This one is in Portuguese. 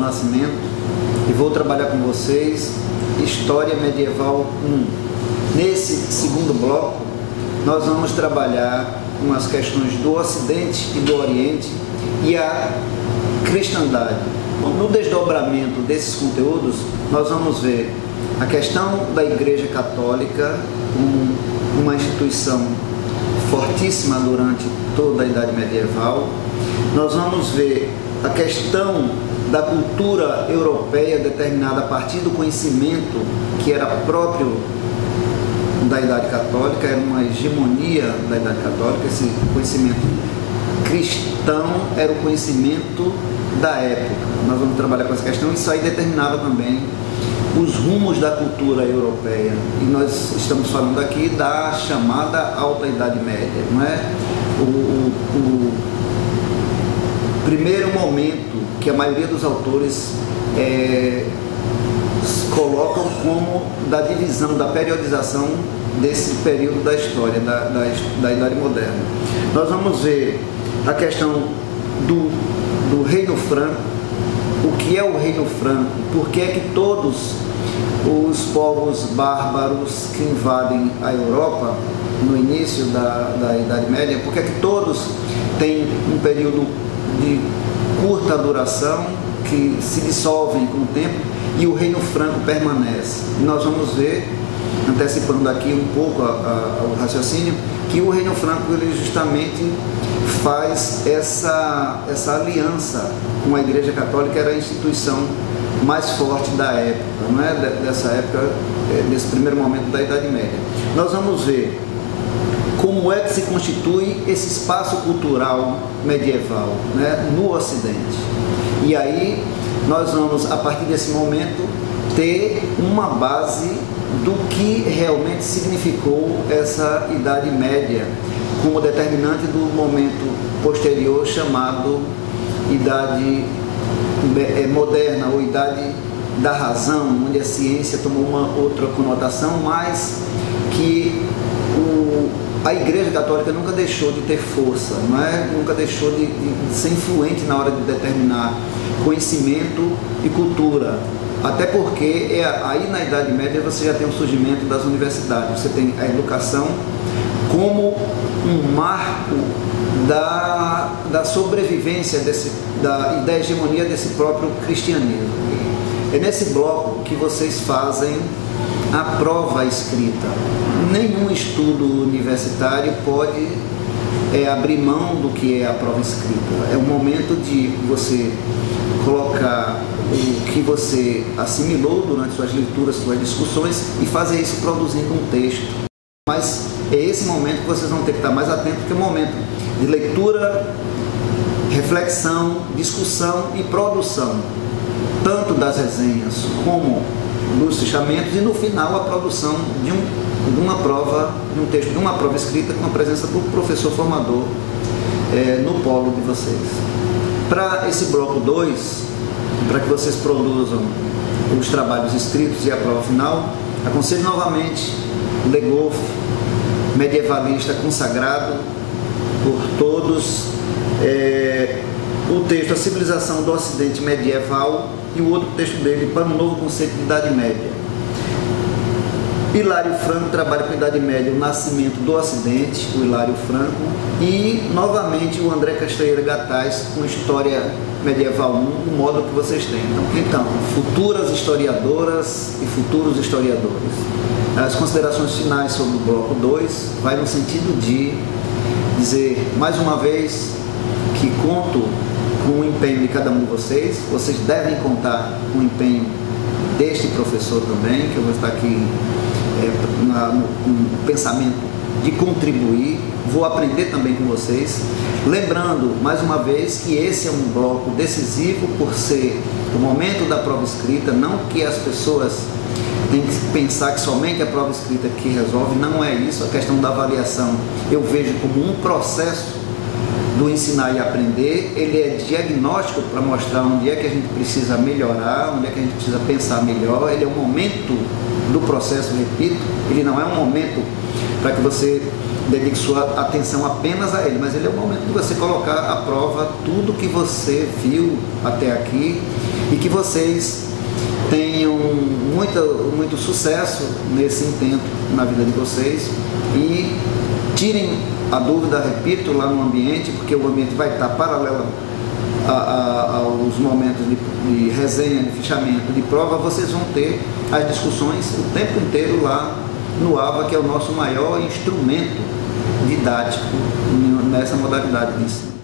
Nascimento e vou trabalhar com vocês História Medieval 1. Nesse segundo bloco, nós vamos trabalhar com as questões do Ocidente e do Oriente e a cristandade. No desdobramento desses conteúdos, nós vamos ver a questão da Igreja Católica, uma instituição fortíssima durante toda a Idade Medieval. Nós vamos ver a questão da cultura europeia determinada a partir do conhecimento que era próprio da Idade Católica, era uma hegemonia da Idade Católica. Esse conhecimento cristão era o conhecimento da época. Nós vamos trabalhar com essa questão. Isso aí determinava também os rumos da cultura europeia. E nós estamos falando aqui da chamada Alta Idade Média, não é? O primeiro momento que a maioria dos autores colocam como da divisão, da periodização desse período da história, da Idade Moderna. Nós vamos ver a questão do Reino Franco, o que é o Reino Franco, por que é que todos os povos bárbaros que invadem a Europa no início da Idade Média, por que é que todos têm um período de curta duração, que se dissolvem com o tempo, e o Reino Franco permanece. E nós vamos ver, antecipando aqui um pouco o raciocínio, que o Reino Franco ele justamente faz essa aliança com a Igreja Católica, era a instituição mais forte da época, não é? Dessa época, desse primeiro momento da Idade Média. Nós vamos ver como é que se constitui esse espaço cultural medieval, né, no Ocidente. E aí nós vamos, a partir desse momento, ter uma base do que realmente significou essa Idade Média como determinante do momento posterior chamado Idade Moderna ou Idade da Razão, onde a ciência tomou uma outra conotação, mas que a Igreja Católica nunca deixou de ter força, não é? Nunca deixou de ser influente na hora de determinar conhecimento e cultura. Até porque aí na Idade Média você já tem o surgimento das universidades, você tem a educação como um marco da sobrevivência da hegemonia desse próprio cristianismo. É nesse bloco que vocês fazem a prova escrita. Nenhum estudo universitário pode abrir mão do que é a prova escrita. É o momento de você colocar o que você assimilou durante suas leituras, suas discussões, e fazer isso produzindo um texto. Mas é esse momento que vocês vão ter que estar mais atentos, porque é o momento de leitura, reflexão, discussão e produção, tanto das resenhas como dos fichamentos, e no final a produção de uma prova, de um texto, de uma prova escrita com a presença do professor formador no polo de vocês. Para esse bloco 2, para que vocês produzam os trabalhos escritos e a prova final, aconselho novamente Le Goff, medievalista consagrado por todos, o texto A Civilização do Ocidente Medieval e o outro texto dele, Para um Novo Conceito de Idade Média. Hilário Franco trabalha com a Idade Média, o Nascimento do Ocidente, o Hilário Franco, e novamente o André Castanheira Gataz com História Medieval 1, o módulo que vocês têm. Então, futuras historiadoras e futuros historiadores. As considerações finais sobre o bloco 2 vai no sentido de dizer mais uma vez que conto com o empenho de cada um de vocês. Vocês devem contar com o empenho deste professor também, que eu vou estar aqui com o pensamento de contribuir, vou aprender também com vocês. Lembrando, mais uma vez, que esse é um bloco decisivo por ser o momento da prova escrita, não que as pessoas têm que pensar que somente a prova escrita que resolve, não é isso. A questão da avaliação eu vejo como um processo do ensinar e aprender, ele é diagnóstico para mostrar onde é que a gente precisa melhorar, onde é que a gente precisa pensar melhor. Ele é um momento do processo, repito, ele não é um momento para que você dedique sua atenção apenas a ele, mas ele é o momento de você colocar à prova tudo que você viu até aqui e que vocês tenham muito sucesso nesse intento na vida de vocês e tirem a dúvida, repito, lá no ambiente, porque o ambiente vai estar paralelo aos momentos de resenha, de fichamento, de prova. Vocês vão ter as discussões o tempo inteiro lá no AVA, que é o nosso maior instrumento didático nessa modalidade de ensino.